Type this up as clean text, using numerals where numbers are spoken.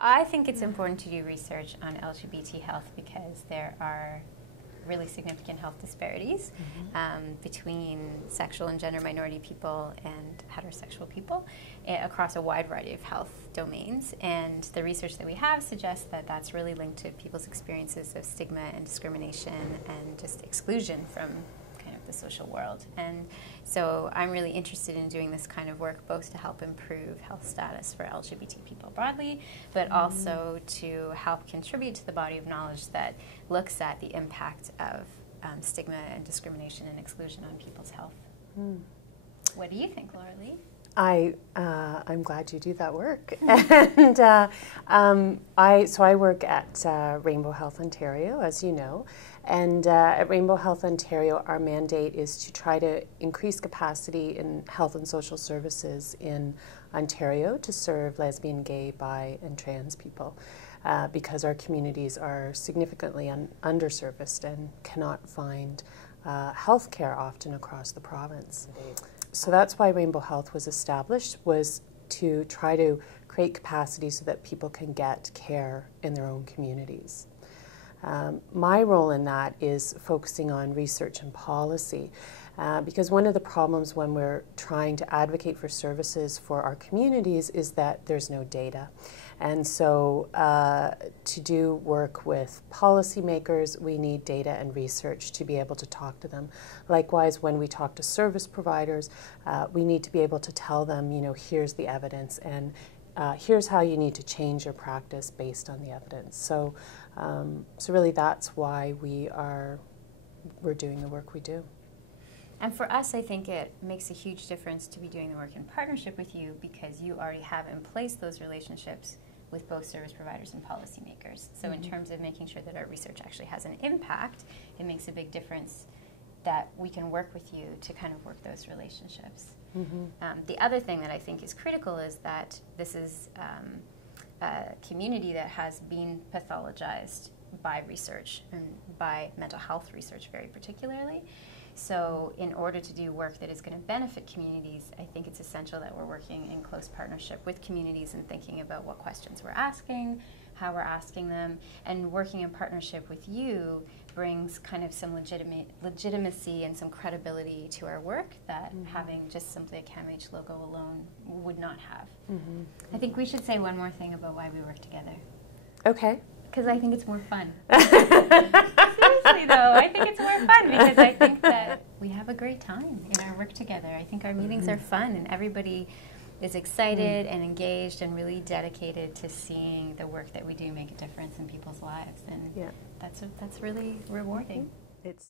I think it's important to do research on LGBT health because there are really significant health disparities between sexual and gender minority people and heterosexual people across a wide variety of health domains. And the research that we have suggests that that's really linked to people's experiences of stigma and discrimination and just exclusion from kind of the social world. And so I'm really interested in doing this kind of work both to help improve health status for LGBT people broadly, but also to help contribute to the body of knowledge that looks at the impact of stigma and discrimination and exclusion on people's health. What do you think, Loralee? I'm glad you do that work. And I work at Rainbow Health Ontario, as you know. And at Rainbow Health Ontario, our mandate is to try to increase capacity in health and social services in Ontario to serve lesbian, gay, bi, and trans people because our communities are significantly underserviced and cannot find health care often across the province. So that's why Rainbow Health was established, was to try to create capacity so that people can get care in their own communities. My role in that is focusing on research and policy because one of the problems when we're trying to advocate for services for our communities is that there's no data. And so to do work with policymakers, we need data and research to be able to talk to them. Likewise, when we talk to service providers, we need to be able to tell them, you know, here's the evidence and here's how you need to change your practice based on the evidence. So, so really that's why we're doing the work we do. And for us, I think it makes a huge difference to be doing the work in partnership with you because you already have in place those relationships with both service providers and policymakers. So in terms of making sure that our research actually has an impact, it makes a big difference that we can work with you to kind of work those relationships. The other thing that I think is critical is that this is a community that has been pathologized by research and by mental health research very particularly. So in order to do work that is going to benefit communities, I think it's essential that we're working in close partnership with communities and thinking about what questions we're asking, how we're asking them, and working in partnership with you brings kind of some legitimacy and some credibility to our work that having just simply a CAMH logo alone would not have. I think we should say one more thing about why we work together. Okay. Because I think it's more fun. Seriously though, I think it's more fun because I think that we have a great time in our work together. I think our meetings are fun and everybody is excited and engaged and really dedicated to seeing the work that we do make a difference in people's lives. And that's really rewarding. It's